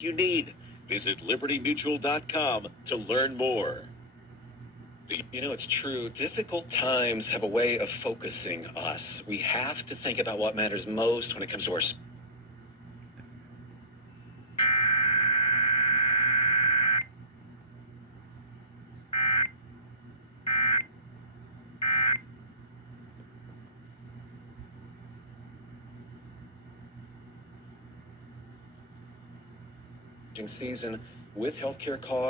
you need. Visit libertymutual.com to learn more. You know, it's true. Difficult times have a way of focusing us. We have to think about what matters most when it comes to our season with healthcare costs.